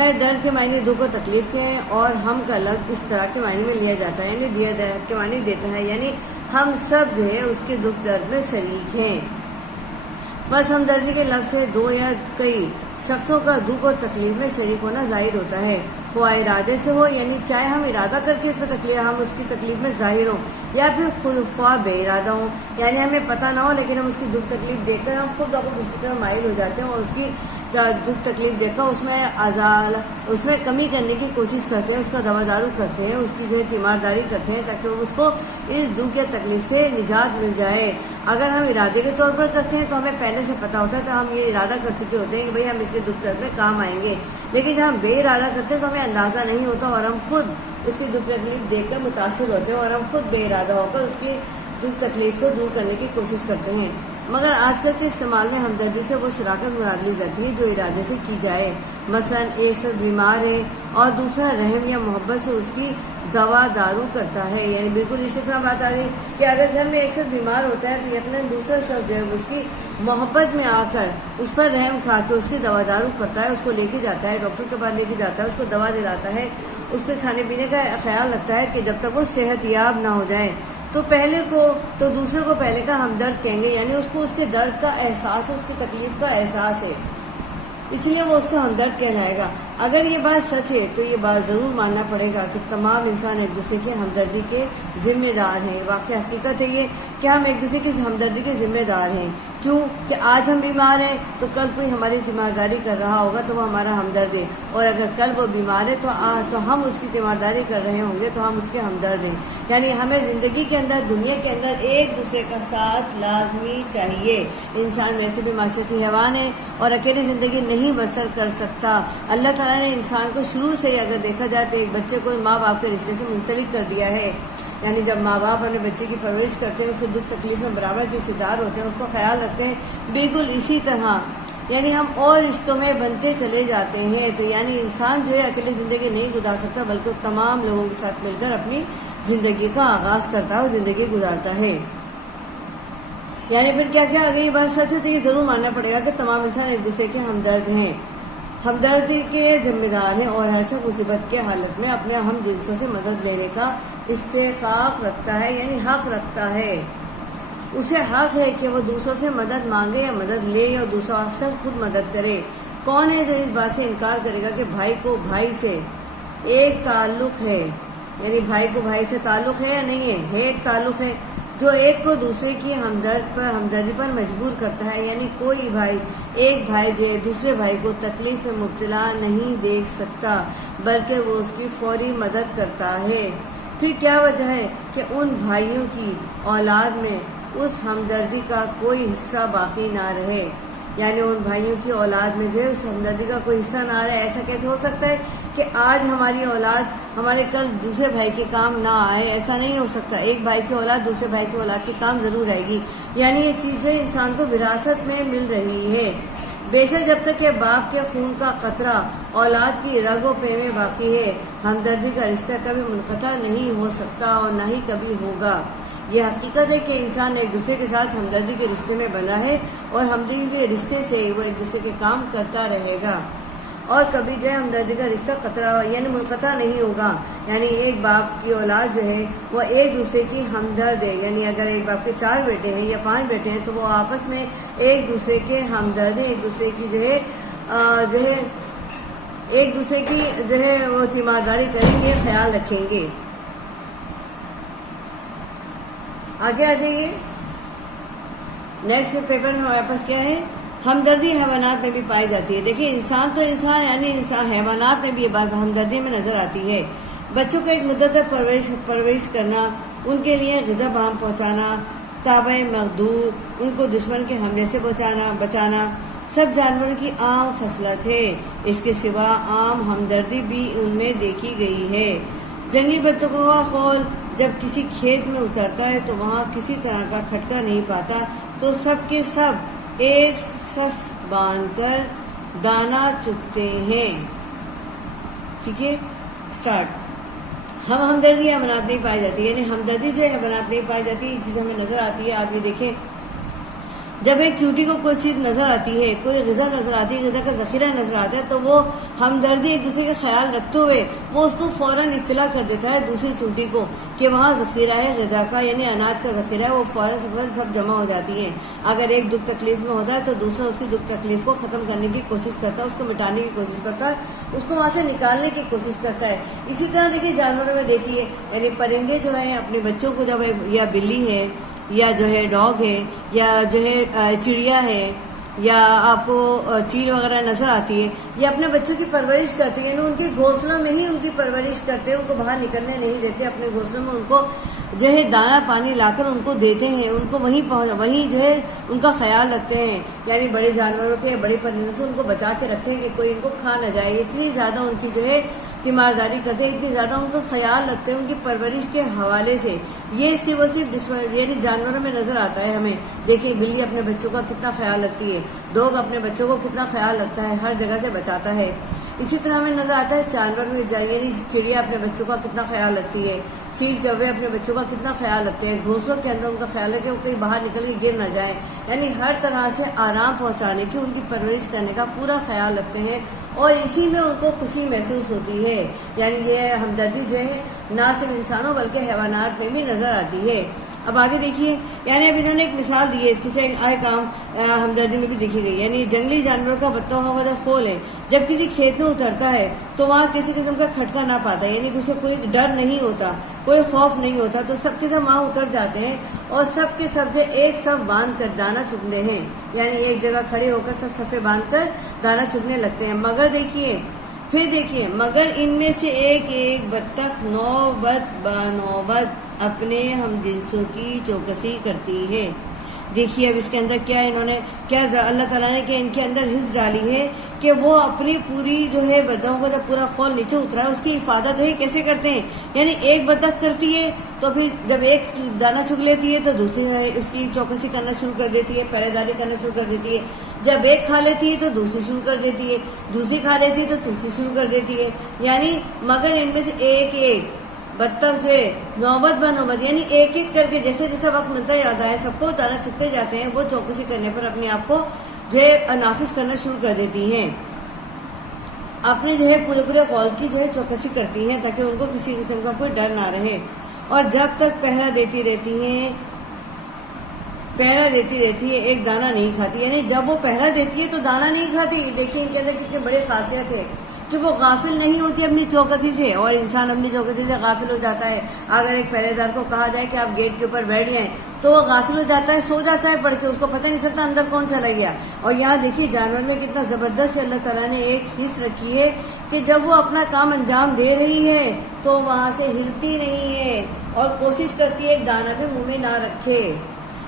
خیر درد کے معنی دکھ و تکلیف کے ہیں، اور ہم کا لفظ اس طرح کے معنی میں لیا جاتا ہے، یعنی دیا درد کے معنی دیتا ہے، یعنی ہم سب جو ہے اس کے دکھ درد میں شریک ہیں۔ بس ہمدردی کے لفظ سے دو یا کئی شخصوں کا دکھ اور تکلیف میں شریک ہونا ظاہر ہوتا ہے، خواہ ارادے سے ہو، یعنی چاہے ہم ارادہ کر کے ہم اس کی تکلیف میں ظاہر ہوں، یا پھر خود خواہ بے ارادہ ہوں، یعنی ہمیں پتہ نہ ہو لیکن ہم اس کی دکھ تکلیف دیکھ کر ہم خود بخود اس کی طرف مائل ہو جاتے ہیں، اور اس کی دکھ تکلیف دیکھ کر اس میں کمی کرنے کی کوشش کرتے ہیں، اس کا دوا دارو کرتے ہیں، اس کی جو ہے تیمارداری کرتے ہیں تاکہ اس کو اس دکھ یا تکلیف سے نجات مل جائے۔ اگر ہم ارادے کے طور پر کرتے ہیں تو ہمیں پہلے سے پتہ ہوتا ہے، تو ہم یہ ارادہ کر چکے ہوتے ہیں کہ بھئی ہم اس کے دکھ درد میں کام آئیں گے، لیکن جب ہم بے ارادہ کرتے ہیں تو ہمیں اندازہ نہیں ہوتا، اور ہم خود اس کی دکھ تکلیف دیکھ کر متاثر ہوتے ہیں، اور ہم خود بے ارادہ ہو کر اس کی دکھ تکلیف کو دور کرنے کی کوشش کرتے ہیں۔ مگر آج کل کے استعمال میں ہمدردی سے وہ شراکت مراد لی جاتی ہے جو ارادے سے کی جائے، مثلا ایک شخص بیمار ہے اور دوسرا رحم یا محبت سے اس کی دوا دارو کرتا ہے، یعنی بالکل اسی طرح بات آ گئی کہ اگر گھر میں ایک شخص بیمار ہوتا ہے تو یقیناً دوسرا شخص جو ہے اس کی محبت میں آ کر اس پر رحم کھا کے اس کی دوا دارو کرتا ہے، اس کو لے کے جاتا ہے، ڈاکٹر کے پاس لے کے جاتا ہے، اس کو دوا دلاتا ہے، اس کے کھانے پینے کا خیال رکھتا ہے کہ جب تک وہ صحت یاب نہ ہو جائے، تو دوسرے کو پہلے کا ہمدرد کہیں گے، یعنی اس کو اس کے درد کا احساس، اس کی تکلیف کا احساس ہے، اس لیے وہ اس کا ہمدرد کہلائے گا۔ اگر یہ بات سچ ہے تو یہ بات ضرور ماننا پڑے گا کہ تمام انسان ایک دوسرے کے ہمدردی کے ذمہ دار ہیں۔ واقعی حقیقت ہے یہ کہ ہم ایک دوسرے کی ہمدردی کے ذمہ دار ہیں۔ کیوں کہ آج ہم بیمار ہیں تو کل کوئی ہماری تیمارداری کر رہا ہوگا تو وہ ہمارا ہمدرد ہے، اور اگر کل وہ بیمار ہے تو ہم اس کی تیمارداری کر رہے ہوں گے تو ہم اس کے ہمدرد ہیں۔ یعنی ہمیں زندگی کے اندر، دنیا کے اندر ایک دوسرے کا ساتھ لازمی چاہیے۔ انسان ویسے بھی معاشرتی حیوان ہے اور اکیلی زندگی نہیں بسر کر سکتا۔ اللہ تعالیٰ نے انسان کو شروع سے اگر دیکھا جائے تو ایک بچے کو ماں باپ کے رشتے سے منسلک کر دیا ہے، یعنی جب ماں باپ اپنے بچے کی پرورش کرتے ہیں، اس کو دکھ تکلیف میں برابر کے حصےدار ہوتے ہیں، اس کو خیال رکھتے ہیں، بالکل اسی طرح یعنی ہم اور رشتوں میں بنتے چلے جاتے ہیں۔ تو یعنی انسان جو ہے اکیلی زندگی نہیں گزار سکتا، بلکہ تمام لوگوں کے ساتھ مل کر اپنی زندگی کا آغاز کرتا ہے اور زندگی گزارتا ہے۔ یعنی پھر کیا اگر یہ بات سچ ہے تو یہ ضرور ماننا پڑے گا کہ تمام انسان ایک دوسرے کے ہمدرد ہیں، ہمدردی کے ذمہ دار ہیں، اور ہر شخص مصیبت کے حالت میں اپنے ہم جنسوں سے مدد لینے کا استحقاق رکھتا ہے، یعنی حق رکھتا ہے۔ اسے حق ہے کہ وہ دوسروں سے مدد مانگے یا مدد لے، یا دوسرا شخص خود مدد کرے۔ کون ہے جو اس بات سے انکار کرے گا کہ بھائی کو بھائی سے ایک تعلق ہے، یعنی بھائی کو بھائی سے تعلق ہے یا نہیں ہے ایک تعلق ہے جو ایک کو دوسرے کی ہمدردی پر مجبور کرتا ہے، یعنی کوئی بھائی، ایک بھائی جو ہے دوسرے بھائی کو تکلیف میں مبتلا نہیں دیکھ سکتا، بلکہ وہ اس کی فوری مدد کرتا ہے۔ پھر کیا وجہ ہے کہ ان بھائیوں کی اولاد میں اس ہمدردی کا کوئی حصہ باقی نہ رہے، یعنی ان بھائیوں کی اولاد میں جو ہے اس ہمدردی کا کوئی حصہ نہ رہے؟ ایسا کیسے ہو سکتا ہے کہ آج ہماری اولاد ہمارے کل دوسرے بھائی کے کام نہ آئے؟ ایسا نہیں ہو سکتا۔ ایک بھائی کی اولاد دوسرے بھائی کی اولاد کے کام ضرور آئے گی، یعنی یہ چیز جو انسان کو وراثت میں مل رہی ہے۔ بے شک جب تک کہ باپ کے خون کا قطرہ اولاد کی رگ و پے میں باقی ہے، ہمدردی کا رشتہ کبھی منقطع نہیں ہو سکتا اور نہ ہی کبھی ہوگا۔ یہ حقیقت ہے کہ انسان ایک دوسرے کے ساتھ ہمدردی کے رشتے میں بندھا ہے، اور ہمدردی کے رشتے سے وہ ایک دوسرے کے کام کرتا رہے گا، اور کبھی جو ہے ہمدردی کا رشتہ قطرہ یعنی منقطع نہیں ہوگا۔ یعنی ایک باپ کی اولاد جو ہے وہ ایک دوسرے کی ہمدرد ہے، یعنی اگر ایک باپ کے 4 بیٹے ہیں یا 5 بیٹے ہیں تو وہ آپس میں ایک دوسرے کے ہمدرد ہیں، ایک دوسرے کی ایک دوسرے کی وہ تیمارداری کریں گے، خیال رکھیں گے۔ آگے آ جائیے، نیکسٹ پیپر میں ہمارے پاس کیا ہے؟ ہمدردی حیوانات میں بھی پائی جاتی ہے۔ دیکھیں انسان تو انسان، یعنی انسان حیوانات میں بھی یہ بات ہمدردی میں نظر آتی ہے۔ بچوں کو ایک مدت تک پرورش کرنا، ان کے لیے غذا بہم پہنچانا، تابع مقدور، ان کو دشمن کے حملے سے بچانا سب جانوروں کی عام خصلت ہے۔ اس کے سوا عام ہمدردی بھی ان میں دیکھی گئی ہے۔ جنگلی بطخوں کا خول جب کسی کھیت میں اترتا ہے تو وہاں کسی طرح کا کھٹکا نہیں پاتا، تو سب کے سب ایک صف باندھ کر دانا چگتے ہیں۔ ٹھیک ہے، سٹارٹ۔ ہمدردی حیوانات نہیں پائی جاتی، یعنی ہمدردی جو ہے حیوانات نہیں پائی جاتی، یہ چیز ہمیں نظر آتی ہے۔ آپ یہ دیکھیں جب ایک چونٹی کو کوئی چیز نظر آتی ہے، کوئی غذا نظر آتی ہے، غذا کا ذخیرہ نظر آتا ہے، تو وہ ہمدردی ایک دوسرے کا خیال رکھتے ہوئے وہ اس کو فوراً اطلاع کر دیتا ہے دوسری چونٹی کو کہ وہاں ذخیرہ ہے غذا کا، یعنی اناج کا ذخیرہ ہے، وہ فوراً سب جمع ہو جاتی ہیں۔ اگر ایک دکھ تکلیف میں ہوتا ہے تو دوسرا اس کی دکھ تکلیف کو ختم کرنے کی کوشش کرتا ہے، اس کو مٹانے کی کوشش کرتا ہے، اس کو وہاں سے نکالنے کی کوشش کرتا ہے۔ اسی طرح دیکھیے جانوروں میں دیکھیے، یعنی پرندے جو ہیں اپنے بچوں کو جب یا بلی ہے یا جو ہے ڈاگ ہے یا جو ہے چڑیا ہے یا آپ کو چیل وغیرہ نظر آتی ہے، یہ اپنے بچوں کی پرورش کرتے ہیں، یعنی ان کے گھونسلوں میں ہی ان کی پرورش کرتے ہیں، ان کو باہر نکلنے نہیں دیتے، اپنے گھونسلوں میں ان کو جو ہے دانہ پانی لا کر ان کو دیتے ہیں، ان کو وہیں جو ہے ان کا خیال رکھتے ہیں، یعنی بڑے جانوروں کے بڑے پرندوں سے ان کو بچا کے رکھتے ہیں کہ کوئی ان کو کھا نہ جائے، اتنی زیادہ ان کی جو ہے تیمارداری کرتے ہیں، اتنی زیادہ ان کا خیال رکھتے ہیں ان کی پرورش کے حوالے سے۔ یہ صرف یعنی جانوروں میں نظر آتا ہے ہمیں۔ دیکھیں بلی اپنے بچوں کا کتنا خیال رکھتی ہے، ڈوگ اپنے بچوں کو کتنا خیال رکھتا ہے، ہر جگہ سے بچاتا ہے۔ اسی طرح ہمیں نظر آتا ہے جانور میں، یعنی چڑیا اپنے بچوں کا کتنا خیال رکھتی ہے، چیل کوے اپنے بچوں کا کتنا خیال رکھتے ہیں، گھونسلوں کے اندر ان کا خیال ہے کہ وہ کہیں باہر نکل کے گر نہ جائیں، یعنی ہر طرح سے آرام پہنچانے کی، ان کی پرورش کرنے کا پورا خیال رکھتے ہیں، اور اسی میں ان کو خوشی محسوس ہوتی ہے۔ یعنی یہ ہمدردی جو ہے نہ صرف انسانوں بلکہ حیوانات میں بھی نظر آتی ہے۔ اب آگے دیکھیے، یعنی اب انہوں نے ایک مثال دی ہے، اس کی سے آئے کام ہمدردی میں بھی دیکھی گئی، یعنی جنگلی جانوروں کا بطہ ہوا خول ہے، جب کسی کھیت میں اترتا ہے تو وہاں کسی قسم کا کھٹکا نہ پاتا، یعنی اسے کوئی ڈر نہیں ہوتا، کوئی خوف نہیں ہوتا، تو سب کے سب وہاں اتر جاتے ہیں اور سب کے سب جو ایک صف باندھ کر دانہ چگنے ہیں، یعنی ایک جگہ کھڑے ہو کر سب صفے باندھ کر دانہ چگنے لگتے ہیں۔ پھر دیکھیے مگر ان میں سے ایک ایک بطخ نوبت بنوبت اپنے ہم جنسوں کی چوکسی کرتی ہے۔ دیکھیے اب اس کے اندر کیا انہوں نے کیا اللہ تعالیٰ نے کہ ان کے اندر حص ڈالی ہے کہ وہ اپنی پوری جو ہے بطخوں کا جب پورا خول نیچے اترا ہے اس کی حفاظت ہے کیسے کرتے ہیں، یعنی ایک بطخ کرتی ہے تو پھر جب ایک دانہ چگ لیتی ہے تو دوسری اس کی چوکسی کرنا شروع کر دیتی ہے، پہرے داری کرنا شروع کر دیتی ہے، جب ایک کھا لیتی ہے تو دوسری شروع کر دیتی ہے، دوسری کھا لیتی ہے تو تیسری شروع کر دیتی ہے، یعنی مگر ان میں سے ایک ایک بطخ جو ہے نوبت بنوبت، یعنی ایک ایک کر کے جیسے جیسے وقت ملتا جاتا ہے سب کو دانہ چگتے جاتے ہیں، وہ چوکسی کرنے پر اپنے آپ کو جو ہے نافذ کرنا شروع کر دیتی ہیں، اپنے جو ہے پورے خول کی جو ہے چوکسی کرتی ہیں تاکہ ان کو کسی قسم کا کوئی ڈر نہ رہے، اور جب تک پہرا دیتی رہتی ہے ایک دانہ نہیں کھاتی، یعنی جب وہ پہرا دیتی ہے تو دانہ نہیں کھاتی۔ دیکھیے ان کے اندر کتنے بڑے خاصیت ہے کہ وہ غافل نہیں ہوتی اپنی چوکسی سے، اور انسان اپنی چوکسی سے غافل ہو جاتا ہے۔ اگر ایک پہرے دار کو کہا جائے کہ آپ گیٹ کے اوپر بیٹھ جائیں تو وہ غافل ہو جاتا ہے، سو جاتا ہے پڑھ کے، اس کو پتہ نہیں چلتا اندر کون چلا گیا۔ اور یہاں دیکھیے جانور میں کتنا زبردست اللہ تعالیٰ نے ایک حص رکھی ہے کہ جب وہ اپنا کام انجام دے رہی ہے تو وہاں سے ہلتی نہیں ہے اور کوشش کرتی ہے ایک دانہ بھی منہ میں نہ رکھے،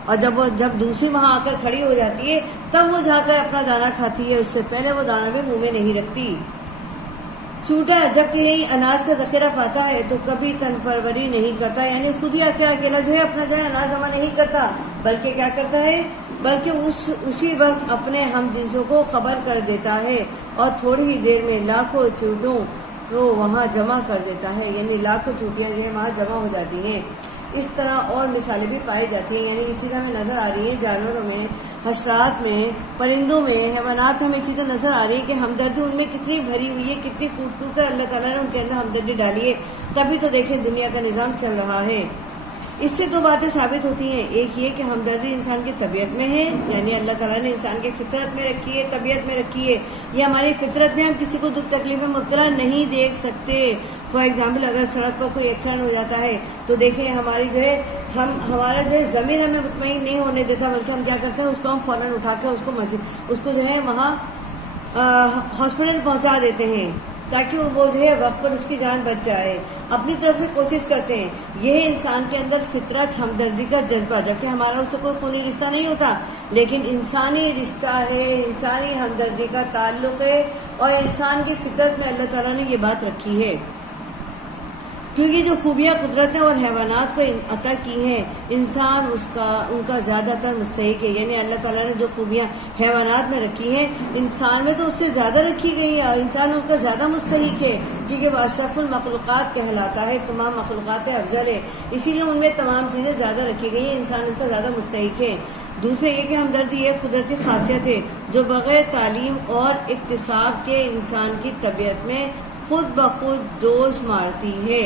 اور جب دوسری وہاں آ کر کھڑی ہو جاتی ہے تب وہ جا کر اپنا دانہ کھاتی ہے، اس سے پہلے وہ دانہ بھی منہ میں نہیں رکھتی۔ چوٹا جب کہ یہی اناج کا ذخیرہ پاتا ہے تو کبھی تن پروری نہیں کرتا، یعنی خود ہی اکیلا جو ہے اپنا جو ہے اناج جمع نہیں کرتا، بلکہ کیا کرتا ہے، بلکہ اسی وقت اپنے ہم جنسوں کو خبر کر دیتا ہے اور تھوڑی ہی دیر میں لاکھوں چوٹوں کو وہاں جمع کر دیتا ہے، یعنی لاکھوں چوٹیاں جو ہے وہاں جمع ہو جاتی ہیں۔ اس طرح اور مثالیں بھی پائی جاتی ہیں، یعنی یہ چیز ہمیں نظر آ رہی ہے جانوروں میں، حشرات میں، پرندوں میں، حیوانات میں ہمیں چیزیں نظر آ رہی ہے کہ ہمدردی ان میں کتنی بھری ہوئی ہے، کتنی کوٹ کر اللہ تعالیٰ نے ان کے اندر ہمدردی ڈالی ہے، تبھی تو دیکھیں دنیا کا نظام چل رہا ہے۔ اس سے دو باتیں ثابت ہوتی ہیں، ایک یہ کہ ہمدردی انسان کی طبیعت میں ہے، یعنی اللہ تعالیٰ نے انسان کی فطرت میں رکھی ہے، طبیعت میں رکھی ہے، یہ ہماری فطرت میں، ہم کسی کو دکھ تکلیف میں مبتلا نہیں دیکھ سکتے۔ فار ایگزامپل اگر سڑک پر کوئی ایکسیڈنٹ ہو جاتا ہے تو دیکھیں ہماری جو ہے ہمارا جو ہے ضمیر ہمیں مطمئن نہیں ہونے دیتا، بلکہ ہم کیا کرتے ہیں اس کو ہم فوراً اٹھا کے اس کو جو ہے وہاں ہاسپٹل پہنچا دیتے ہیں تاکہ وہ جو ہے وقت پر اس کی جان بچ جائے، اپنی طرف سے کوشش کرتے ہیں۔ یہ انسان کے اندر فطرت ہمدردی کا جذبہ، جبکہ ہمارا اس سے کوئی خونی رشتہ نہیں ہوتا، لیکن انسانی رشتہ ہے، انسانی ہمدردی کا تعلق ہے، اور انسان کی فطرت میں اللہ تعالیٰ نے یہ بات رکھی ہے، کیونکہ جو خوبیاں قدرت نے اور حیوانات کو عطا کی ہیں انسان ان کا زیادہ تر مستحق ہے، یعنی اللہ تعالیٰ نے جو خوبیاں حیوانات میں رکھی ہیں انسان میں تو اس سے زیادہ رکھی گئی ہے، اور انسان ان کا زیادہ مستحق ہے کیونکہ وہ اشرف المخلوقات کہلاتا ہے، تمام مخلوقات افضل ہے، اسی لیے ان میں تمام چیزیں زیادہ رکھی گئی ہیں، انسان اس کا زیادہ مستحق ہے۔ دوسرے یہ کہ ہمدردی ایک قدرتی خاصیت ہے جو بغیر تعلیم اور اکتساب کے انسان کی طبیعت میں خود بخود جوش مارتی ہے.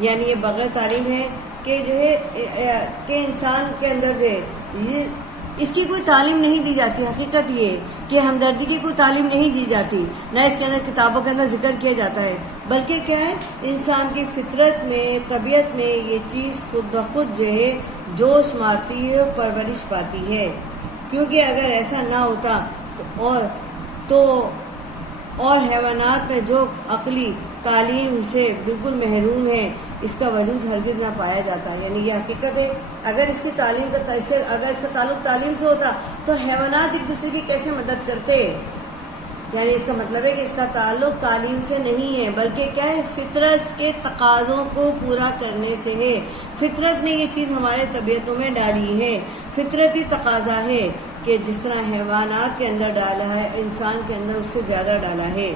یعنی یہ بغیر تعلیم ہے کہ جو ہے کہ انسان کے اندر جو ہے اس کی کوئی تعلیم نہیں دی جاتی. حقیقت یہ کہ ہمدردی کی کوئی تعلیم نہیں دی جاتی، نہ اس کے اندر کتابوں کے اندر ذکر کیا جاتا ہے، بلکہ کیا ہے انسان کی فطرت میں، طبیعت میں یہ چیز خود بخود جو ہے جوش مارتی ہے اور پرورش پاتی ہے. کیونکہ اگر ایسا نہ ہوتا تو حیوانات میں جو عقلی تعلیم سے بالکل محروم ہے اس کا وجود ہرگز نہ پایا جاتا. یعنی یہ حقیقت ہے. اگر اس کی تعلیم کا اگر اس کا تعلق تعلیم سے ہوتا تو حیوانات ایک دوسرے کی کیسے مدد کرتے؟ یعنی اس کا مطلب ہے کہ اس کا تعلق تعلیم سے نہیں ہے، بلکہ کیا ہے فطرت کے تقاضوں کو پورا کرنے سے ہے. فطرت نے یہ چیز ہمارے طبیعتوں میں ڈالی ہے. فطرتی تقاضا ہے کہ جس طرح حیوانات کے اندر ڈالا ہے انسان کے اندر اس سے زیادہ ڈالا ہے.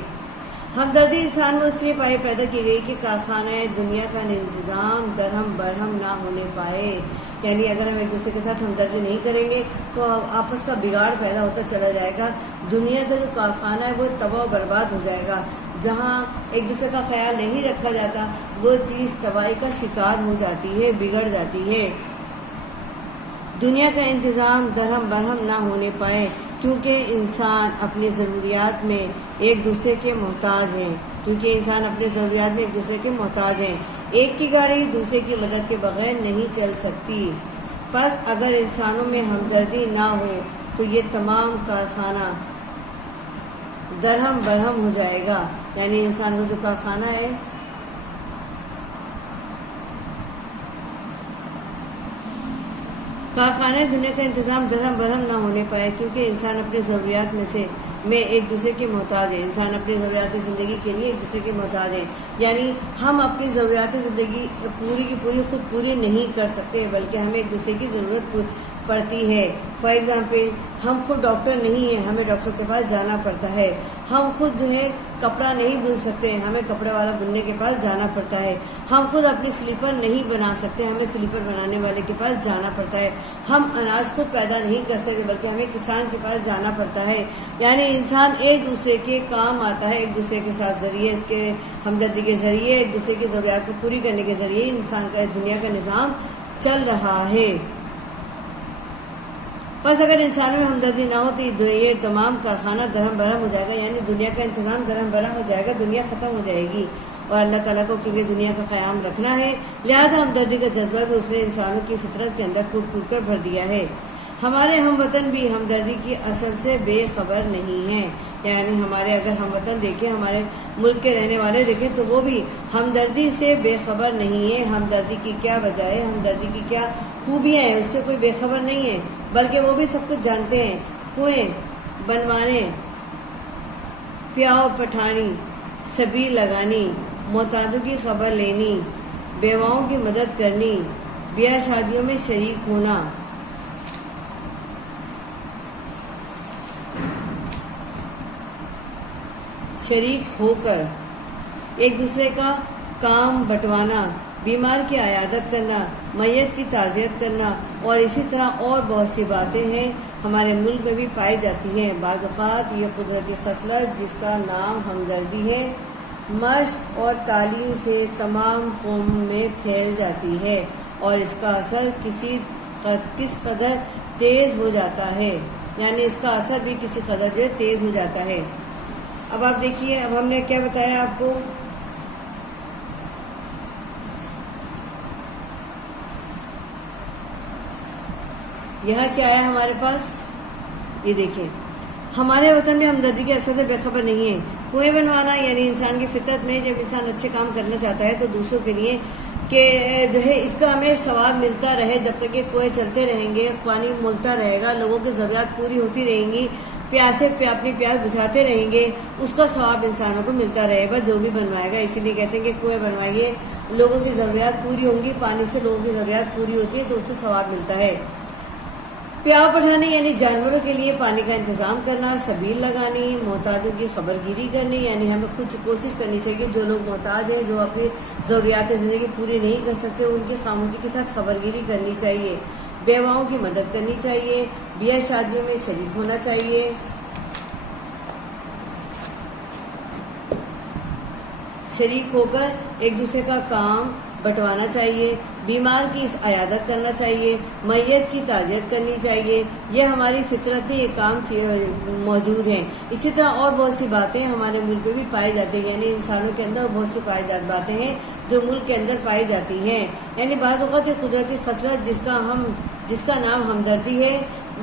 ہمدردی انسان میں اس لیے پیدا کی گئی کہ کارخانہ دنیا کا انتظام درہم برہم نہ ہونے پائے. یعنی اگر ہم ایک دوسرے کے ساتھ ہمدردی نہیں کریں گے تو آپس کا بگاڑ پیدا ہوتا چلا جائے گا. دنیا کا جو کارخانہ ہے وہ تباہ و برباد ہو جائے گا. جہاں ایک دوسرے کا خیال نہیں رکھا جاتا وہ چیز تباہی کا شکار ہو جاتی ہے، بگڑ جاتی ہے. دنیا کا انتظام درہم برہم نہ ہونے پائے کیونکہ انسان اپنی ضروریات میں ایک دوسرے کے محتاج ہیں. ایک کی گاڑی دوسرے کی مدد کے بغیر نہیں چل سکتی. پس اگر انسانوں میں ہمدردی نہ ہو تو یہ تمام کارخانہ درہم برہم ہو جائے گا. یعنی انسان کا جو کارخانہ ہے دنیا کا انتظام درہم برہم نہ ہونے پائے کیونکہ انسان اپنی ضروریات میں ایک دوسرے کے محتاج ہیں. انسان اپنی ضروریات زندگی کے لیے ایک دوسرے کے محتاج ہیں. یعنی ہم اپنی ضروریات زندگی پوری کی پوری خود پوری نہیں کر سکتے بلکہ ہمیں ایک دوسرے کی ضرورت پڑتی ہے. فار ایگزامپل ہم خود ڈاکٹر نہیں ہیں، ہمیں ڈاکٹر کے پاس جانا پڑتا ہے. ہم خود جو ہے کپڑا نہیں بن سکتے، ہمیں کپڑے والا بننے کے پاس جانا پڑتا ہے. ہم خود اپنی سلیپر نہیں بنا سکتے، ہمیں سلیپر بنانے والے کے پاس جانا پڑتا ہے. ہم اناج خود پیدا نہیں کر سکتے بلکہ ہمیں کسان کے پاس جانا پڑتا ہے. یعنی انسان ایک دوسرے کے کام آتا ہے، ایک دوسرے کے ساتھ ذریعے اس کے ہمدردی کے ذریعے ایک دوسرے کی ضروریات کو پوری کرنے کے ذریعے انسان کا اس دنیا کا نظام چل رہا ہے. بس اگر انسانوں میں ہمدردی نہ ہو تو یہ تمام کارخانہ درہم برہم ہو جائے گا. یعنی دنیا کا انتظام درہم برہم ہو جائے گا، دنیا ختم ہو جائے گی. اور اللہ تعالیٰ کو کیونکہ دنیا کا قیام رکھنا ہے لہذا ہمدردی کا جذبہ بھی اس نے انسانوں کی فطرت کے اندر کھود کھود کر بھر دیا ہے. ہمارے ہم وطن بھی ہمدردی کی اصل سے بے خبر نہیں ہیں. یعنی ہمارے اگر ہم وطن دیکھیں، ہمارے ملک کے رہنے والے دیکھیں تو وہ بھی ہمدردی سے بے خبر نہیں ہے. ہمدردی کی کیا وجہ ہے، ہمدردی کی کیا خوبیاں ہیں، اس سے کوئی بے خبر نہیں ہے بلکہ وہ بھی سب کچھ جانتے ہیں. کنویں بنوانے، پیاؤ پٹھانی، سبیل لگانی، محتاجوں کی خبر لینی، بیواؤں کی مدد کرنی، بیاہ شادیوں میں شریک ہونا، شریک ہو کر ایک دوسرے کا کام بٹوانا، بیمار کی عیادت کرنا، میت کی تعزیت کرنا اور اسی طرح اور بہت سی باتیں ہیں ہمارے ملک میں بھی پائی جاتی ہیں. بعض اوقات یہ قدرتی خصلت جس کا نام ہمدردی ہے مشق اور تعلیم سے تمام قوم میں پھیل جاتی ہے اور اس کا اثر کس قدر تیز ہو جاتا ہے. یعنی اس کا اثر بھی کسی قدر جو تیز ہو جاتا ہے. اب آپ دیکھیے، اب ہم نے کیا بتایا آپ کو، یہاں کیا ہے ہمارے پاس، یہ دیکھیں ہمارے وطن میں ہمدردی کے اثر سے بے خبر نہیں ہے. کنویں بنوانا یعنی انسان کی فطرت میں جب انسان اچھے کام کرنا چاہتا ہے تو دوسروں کے لیے کہ جو ہے اس کا ہمیں ثواب ملتا رہے، جب تک کہ کنویں چلتے رہیں گے، پانی ملتا رہے گا، لوگوں کی ضروریات پوری ہوتی رہیں گی، پیاسے پہ اپنی پیاس بجھاتے رہیں گے، اس کا ثواب انسانوں کو ملتا رہے گا جو بھی بنوائے گا. اسی لیے کہتے ہیں کہ کنویں بنوائیے، لوگوں کی ضروریات پوری ہوں گی، پانی سے لوگوں کی ضروریات پوری ہوتی ہے تو اس سے ثواب ملتا ہے. پیاؤ پڑھانے یعنی جانوروں کے لیے پانی کا انتظام کرنا، سبیل لگانی، محتاجوں کی خبر گیری کرنی، یعنی ہمیں خود کوشش کرنی چاہیے جو لوگ محتاج ہیں، جو اپنی ضروریات زندگی پوری نہیں کر سکتے، ان کی خاموشی کے ساتھ خبر گیری کرنی چاہیے. بیواؤں کی مدد کرنی چاہیے، بیاہ شادیوں میں شریک ہونا چاہیے، شریک ہو کر ایک دوسرے کا کام بٹوانا چاہیے، بیمار کی عیادت کرنا چاہیے، میت کی تعزیت کرنی چاہیے۔ یہ ہماری فطرت میں یہ کام موجود ہیں۔ اسی طرح اور بہت سی باتیں ہمارے ملک میں بھی پائی جاتی ہیں، یعنی انسانوں کے اندر بہت سی باتیں ہیں جو ملک کے اندر پائی جاتی ہیں۔ یعنی بعض اوقات یہ قدرتی خطرت جس کا نام ہمدردی ہے،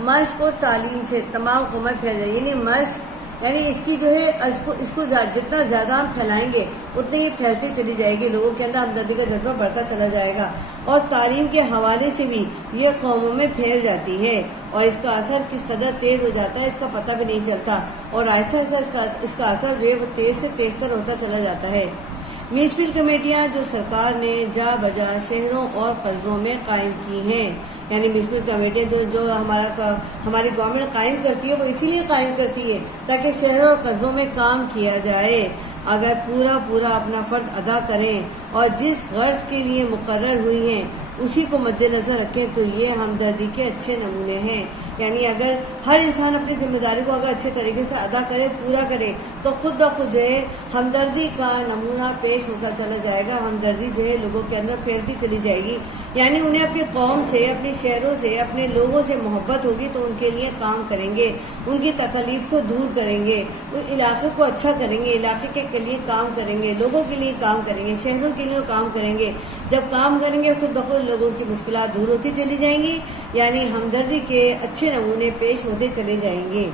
مشق اور تعلیم سے تمام قومیں پھیل جائیں، یعنی مشق یعنی اس کی جو ہے اس کو جتنا زیادہ ہم پھیلائیں گے اتنی ہی پھیلتی چلی جائے گی، لوگوں کے اندر ہمدردی کا جذبہ بڑھتا چلا جائے گا، اور تعلیم کے حوالے سے بھی یہ قوموں میں پھیل جاتی ہے، اور اس کا اثر کس قدر تیز ہو جاتا ہے اس کا پتہ بھی نہیں چلتا، اور آہستہ آہستہ اس کا اثر جو ہے وہ تیز سے تیز تر ہوتا چلا جاتا ہے۔ میونسپل کمیٹیاں جو سرکار نے جا بجا شہروں اور قصبوں میں قائم کی ہیں، یعنی میونسپل کمیٹیاں جو ہماری گورنمنٹ قائم کرتی ہے وہ اسی لیے قائم کرتی ہے تاکہ شہروں اور قصبوں میں کام کیا جائے۔ اگر پورا اپنا فرض ادا کریں اور جس غرض کے لیے مقرر ہوئی ہیں اسی کو مد نظر رکھیں تو یہ ہمدردی کے اچھے نمونے ہیں۔ یعنی اگر ہر انسان اپنی ذمہ داری کو اگر اچھے طریقے سے ادا کرے، پورا کرے، تو خود بخود جو ہے ہمدردی کا نمونہ پیش ہوتا چلا جائے گا، ہمدردی جو ہے لوگوں کے اندر پھیلتی چلی جائے گی۔ یعنی انہیں اپنی قوم سے، اپنے شہروں سے، اپنے لوگوں سے محبت ہوگی تو ان کے لیے کام کریں گے، ان کی تکلیف کو دور کریں گے، اس علاقے کو اچھا کریں گے، علاقے کے لیے کام کریں گے، لوگوں کے لیے کام کریں گے، شہروں کے لیے کام کریں گے۔ جب کام کریں گے خود بخود لوگوں کی مشکلات دور ہوتی چلی جائیں گی، یعنی ہمدردی کے اچھے نمونے پیش ہوتے چلے جائیں گے۔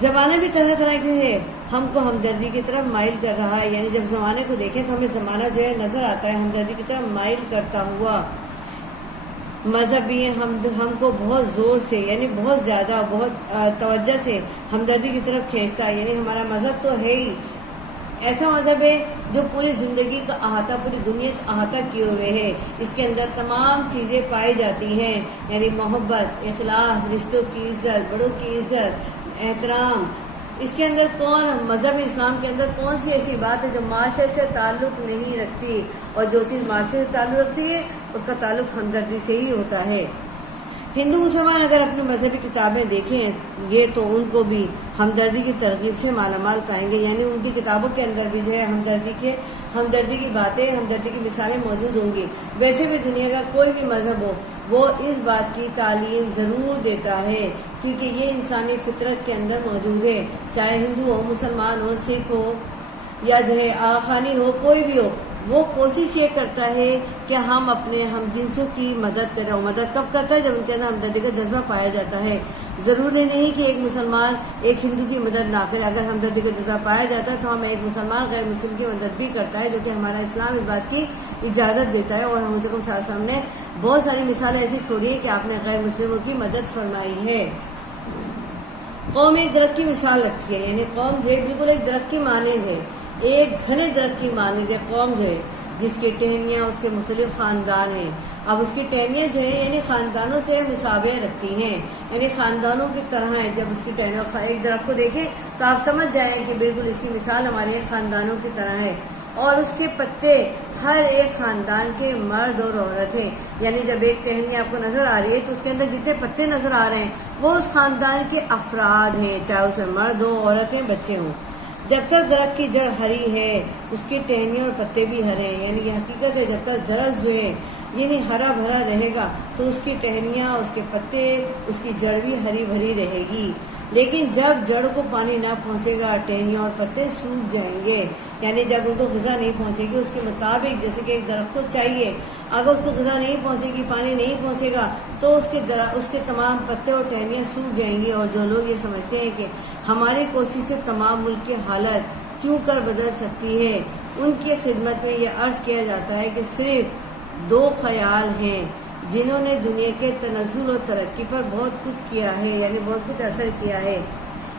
زمانہ بھی طرح طرح کے ہے ہم کو ہمدردی کی طرف مائل کر رہا ہے، یعنی جب زمانے کو دیکھیں تو ہمیں زمانہ جو ہے نظر آتا ہے ہمدردی کی طرف مائل کرتا ہوا۔ مذہب بھی ہم کو بہت زور سے، یعنی بہت زیادہ، بہت توجہ سے ہمدردی کی طرف کھینچتا ہے۔ یعنی ہمارا مذہب تو ہے ہی ایسا مذہب ہے جو پوری زندگی کا احاطہ، پوری دنیا کا احاطہ کیے ہوئے ہے۔ اس کے اندر تمام چیزیں پائی جاتی ہیں، یعنی محبت، اخلاص، رشتوں کی عزت، بڑوں کی عزت، احترام۔ اس کے اندر مذہب اسلام کے اندر کون سی ایسی بات ہے جو معاشرے سے تعلق نہیں رکھتی، اور جو چیز معاشرے سے تعلق رکھتی ہے اس کا تعلق ہمدردی سے ہی ہوتا ہے۔ ہندو مسلمان اگر اپنی مذہبی کتابیں دیکھیں گے تو ان کو بھی ہمدردی کی ترغیب سے مالا مال پائیں گے، یعنی ان کی کتابوں کے اندر بھی جو ہے ہمدردی کی باتیں، ہمدردی کی مثالیں موجود ہوں گی۔ ویسے بھی دنیا کا کوئی بھی مذہب ہو وہ اس بات کی تعلیم ضرور دیتا ہے، کیونکہ یہ انسانی فطرت کے اندر موجود ہے، چاہے ہندو ہو، مسلمان ہو، سکھ ہو، یا جو ہے آخانی ہو، کوئی بھی ہو، وہ کوشش یہ کرتا ہے کہ ہم اپنے ہم جنسوں کی مدد کریں۔ اور مدد کب کرتا ہے؟ جب ان کے اندر ہمدردی کا جذبہ پایا جاتا ہے۔ ضروری نہیں کہ ایک مسلمان ایک ہندو کی مدد نہ کرے، اگر ہمدردی کا جذبہ پایا جاتا ہے تو ہم ایک مسلمان غیر مسلم کی مدد بھی کرتا ہے، جو کہ ہمارا اسلام اس بات کی اجازت دیتا ہے۔ اور حضرت صلی اللہ علیہ وسلم نے بہت ساری مثالیں ایسی چھوڑی ہیں کہ آپ نے غیر مسلموں کی مدد فرمائی ہے۔ قوم ایک درخت کی مثال رکھتی ہے، یعنی قوم جو ہے بالکل ایک درخت کی مانند ہے، ایک گھنے درخت کی مانند ہے قوم جو ہے، جس کی ٹہنیاں اس کے مختلف خاندان ہیں۔ اب اس کی ٹہنیاں جو ہیں یعنی خاندانوں سے مشابہ رکھتی ہیں، یعنی خاندانوں کی طرح ہے۔ جب اس کی ٹہنیاں ایک درخت کو دیکھیں تو آپ سمجھ جائیں کہ بالکل اس کی مثال ہمارے خاندانوں کی طرح ہے، اور اس کے پتے ہر ایک خاندان کے مرد اور عورت ہیں۔ یعنی جب ایک ٹہنی آپ کو نظر آ رہی ہے تو اس کے اندر جتنے پتے نظر آ رہے ہیں وہ اس خاندان کے افراد ہیں، چاہے اس میں مرد ہوں، عورتیں، بچے ہوں۔ جب تک درخت کی جڑ ہری ہے اس کی ٹہنیاں اور پتے بھی ہرے ہیں، یعنی یہ حقیقت ہے، جب تک درخت جو ہے یعنی ہرا بھرا رہے گا تو اس کی ٹہنیاں، اس کے پتے، اس کی جڑ بھی ہری بھری رہے گی۔ لیکن جب جڑ کو پانی نہ پہنچے گا ٹہنیاں اور پتے سوکھ جائیں گے، یعنی جب ان کو غذا نہیں پہنچے گی اس کے مطابق، جیسے کہ ایک درخت کو چاہیے، اگر اس کو غذا نہیں پہنچے گی، پانی نہیں پہنچے گا تو اس کے تمام پتے اور ٹہنیاں سوکھ جائیں گی۔ اور جو لوگ یہ سمجھتے ہیں کہ ہماری کوشش سے تمام ملک کی حالت کیوں کر بدل سکتی ہے، ان کی خدمت میں یہ عرض کیا جاتا ہے کہ صرف دو خیال ہیں جنہوں نے دنیا کے تنزل اور ترقی پر بہت کچھ کیا ہے، یعنی بہت کچھ اثر کیا ہے۔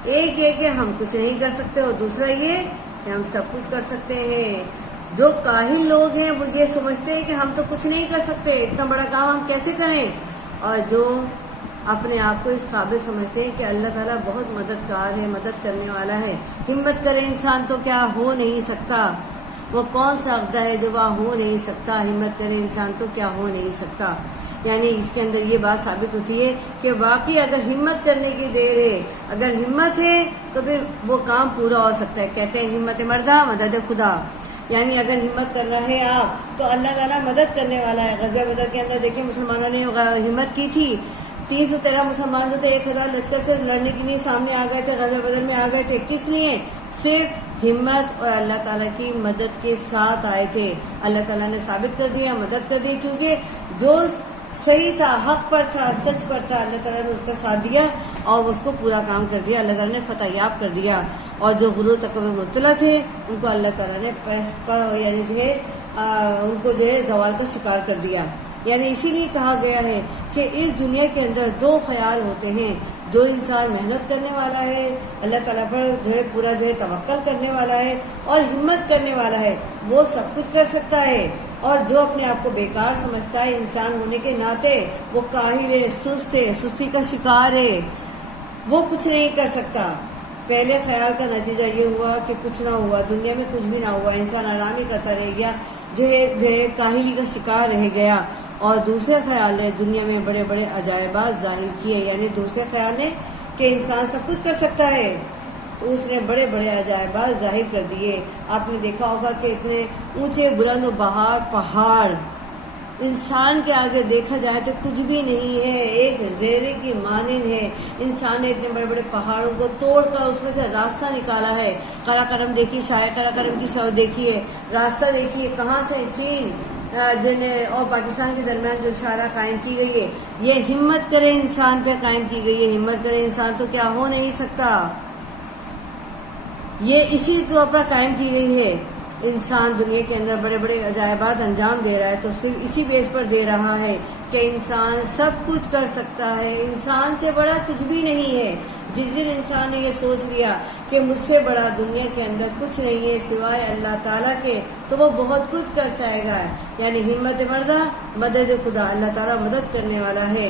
ایک یہ کہ ہم کچھ نہیں کر سکتے، اور دوسرا یہ کہ ہم سب کچھ کر سکتے ہیں۔ جو کاہل لوگ ہیں وہ یہ سمجھتے ہیں کہ ہم تو کچھ نہیں کر سکتے، اتنا بڑا کام ہم کیسے کریں، اور جو اپنے آپ کو اس قابل سمجھتے ہیں کہ اللہ تعالیٰ بہت مددگار ہے، مدد کرنے والا ہے، ہمت کرے انسان تو کیا ہو نہیں سکتا، وہ کون سا عقدہ ہے جو وہ ہو نہیں سکتا، ہمت کرے انسان تو کیا ہو نہیں سکتا۔ یعنی اس کے اندر یہ بات ثابت ہوتی ہے کہ واقعی اگر ہمت کرنے کی دیر ہے، اگر ہمت ہے تو پھر وہ کام پورا ہو سکتا ہے. کہتے ہیں ہمت مردہ مدد خدا، یعنی اگر ہمت کر رہے ہیں آپ تو اللہ تعالیٰ مدد کرنے والا ہے. غزوہ بدر کے اندر دیکھیں مسلمانوں نے ہمت کی تھی. 313 مسلمان جو تھے 1000 لشکر سے لڑنے کے لیے سامنے آ گئے تھے، غزوہ بدر میں آ گئے تھے. کس لیے؟ صرف ہمت اور اللہ تعالیٰ کی مدد کے ساتھ آئے تھے. اللہ تعالیٰ نے ثابت کر دیا، مدد کر دی، کیونکہ جو صحیح تھا، حق پر تھا، سچ پر تھا، اللہ تعالیٰ نے اس کا ساتھ دیا اور اس کو پورا کام کر دیا. اللہ تعالیٰ نے فتح یاب کر دیا. اور جو غرور تکبر مبتلا تھے ان کو اللہ تعالیٰ نے یعنی جو ہے ان کو جو ہے زوال کا شکار کر دیا. یعنی اسی لیے کہا گیا ہے کہ اس دنیا کے اندر 2 خیال ہوتے ہیں. جو انسان محنت کرنے والا ہے، اللہ تعالیٰ پر جو ہے پورا جو ہے توکل کرنے والا ہے اور ہمت کرنے والا ہے، وہ سب کچھ کر سکتا ہے. اور جو اپنے آپ کو بیکار سمجھتا ہے انسان ہونے کے ناطے، وہ کاہل ہے، سست ہے، سستی کا شکار ہے، وہ کچھ نہیں کر سکتا. پہلے خیال کا نتیجہ یہ ہوا کہ کچھ نہ ہوا، دنیا میں کچھ بھی نہ ہوا، انسان آرام ہی کرتا رہ گیا، جو ہے کاہلی کا شکار رہ گیا. اور دوسرے خیال نے دنیا میں بڑے بڑے عجائبات ظاہر کیے، یعنی دوسرے خیال نے کہ انسان سب کچھ کر سکتا ہے، تو اس نے بڑے بڑے عجائبات ظاہر کر دیے. آپ نے دیکھا ہوگا کہ اتنے اونچے بلند و بہار پہاڑ انسان کے آگے دیکھا جائے تو کچھ بھی نہیں ہے، ایک زیرے کی مانند ہے. انسان نے اتنے بڑے بڑے پہاڑوں کو توڑ کر اس میں سے راستہ نکالا ہے. قلعہ کرم دیکھیے، شاہ قلعہ کرم کی سڑک دیکھیے، راستہ دیکھیے کہاں سے چین اور پاکستان کے درمیان جو شاہراہ قائم کی گئی ہے، یہ ہمت کرے انسان پہ قائم کی گئی ہے. ہمت کرے انسان تو کیا ہو نہیں سکتا، یہ اسی طور پر قائم کی گئی ہے. انسان دنیا کے اندر بڑے بڑے عجائبات انجام دے رہا ہے تو صرف اسی بیس پر دے رہا ہے کہ انسان سب کچھ کر سکتا ہے، انسان سے بڑا کچھ بھی نہیں ہے. جس دن انسان نے یہ سوچ لیا کہ مجھ سے بڑا دنیا کے اندر کچھ نہیں ہے سوائے اللہ تعالیٰ کے، تو وہ بہت کچھ کر سکے گا. یعنی ہمت مردہ مدد خدا، اللہ تعالیٰ مدد کرنے والا ہے.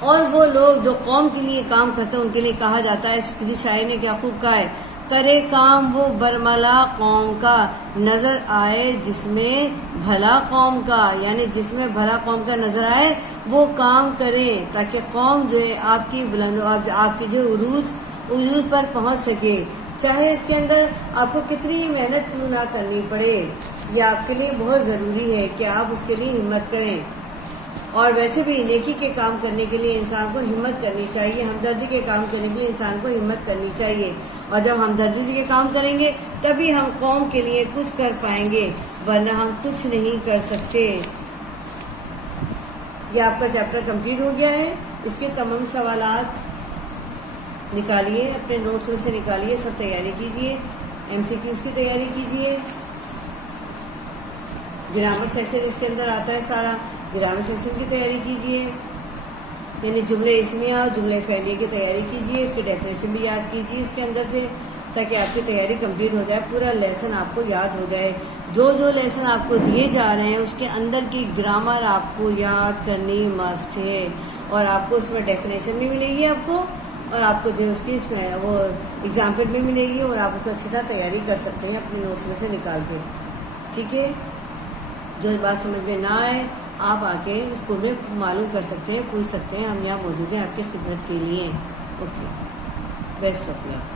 اور وہ لوگ جو قوم کے لیے کام کرتے ہیں ان کے لیے کہا جاتا ہے، کسی شاعر نے کیا خوب کہا ہے، کرے کام وہ برملا قوم کا، نظر آئے جس میں بھلا قوم کا. یعنی جس میں بھلا قوم کا نظر آئے وہ کام کرے تاکہ قوم جو ہے آپ کی بلند آپ کی جو عروج پر پہنچ سکے. چاہے اس کے اندر آپ کو کتنی محنت کیوں نہ کرنی پڑے، یہ آپ کے لیے بہت ضروری ہے کہ آپ اس کے لیے ہمت کریں. اور ویسے بھی نیکی کے کام کرنے کے لیے انسان کو ہمت کرنی چاہیے، ہمدردی کے کام کرنے کے لیے انسان کو ہمت کرنی چاہیے. اور جب ہمدردی کے کام کریں گے تبھی ہم قوم کے لیے کچھ کر پائیں گے، ورنہ ہم کچھ نہیں کر سکتے. یہ آپ کا چیپٹر کمپلیٹ ہو گیا ہے. اس کے تمام سوالات نکالیے، اپنے نوٹس میں سے نکالیے، سب تیاری کیجیے، MCQs کی تیاری کیجیے. گرامر سیکشن اس کے اندر آتا ہے سارا، گرامر سیکشن کی تیاری کیجیے. یعنی جملے اسمیہ اور جملے فعلیہ کی تیاری کیجیے، اس کی ڈیفینیشن بھی یاد کیجیے اس کے اندر سے، تاکہ آپ کی تیاری کمپلیٹ ہو جائے، پورا لیسن آپ کو یاد ہو جائے. جو لیسن آپ کو دیے جا رہے ہیں اس کے اندر کی گرامر آپ کو یاد کرنی مسٹ ہے. اور آپ کو اس میں ڈیفینیشن بھی ملے گی آپ کو، اور آپ کو جو اس کی وہ ایگزامپل بھی ملے گی، اور آپ اس کو اچھی طرح تیاری کر سکتے ہیں اپنے نوٹس میں سے نکال کے. ٹھیک ہے، جو بات سمجھ میں نہ آئے آپ آ کے اسکول میں معلوم کر سکتے ہیں، پوچھ سکتے ہیں، ہم یہاں موجود ہیں آپ کی خدمت کے لیے. Okay, best of look.